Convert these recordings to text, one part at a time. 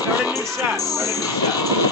Start a new shot. Start a new shot.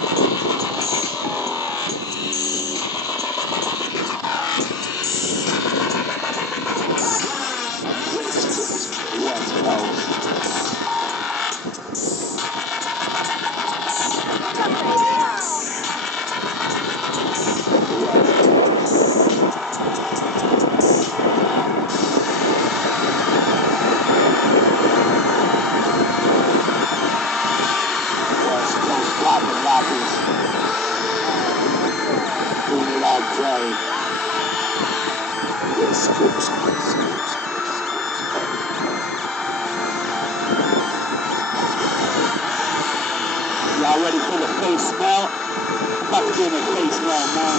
Y'all ready for the face smell? About to give a face smell, man.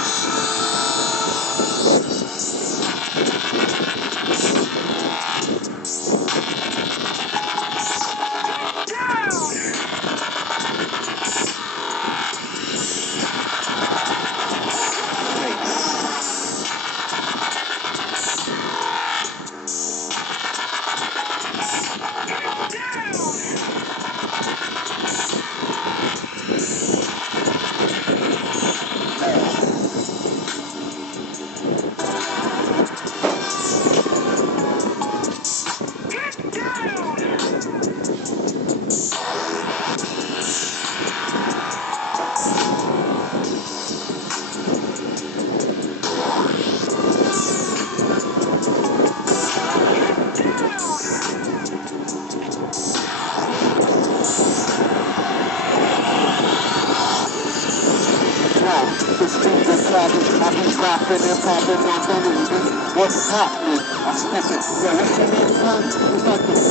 This beat is clapping, I be rapping and popping on the what's happening? I'm sniffing. Yo, what's your name, son? It's like this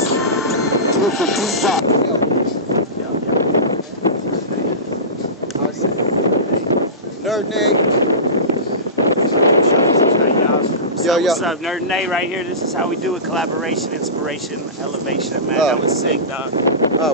is beat drop. Nerd Nate. Yo, what's up, Nerd Nate right here. This is how we do it. Collaboration, inspiration, elevation, man. That was sick, dog.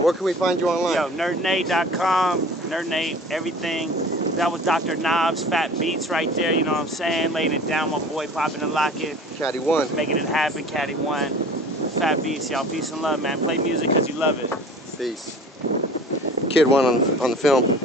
Where can we find you online? Yo, nerdnate.com, Nerd Nate, everything. That was Dr. Knobs, Fat Beats right there, you know what I'm saying? Laying it down, my boy popping and locking. Caddy 1. Making it happen, Caddy 1. Fat Beats, y'all. Peace and love, man. Play music because you love it. Peace. Kid 1 on the film.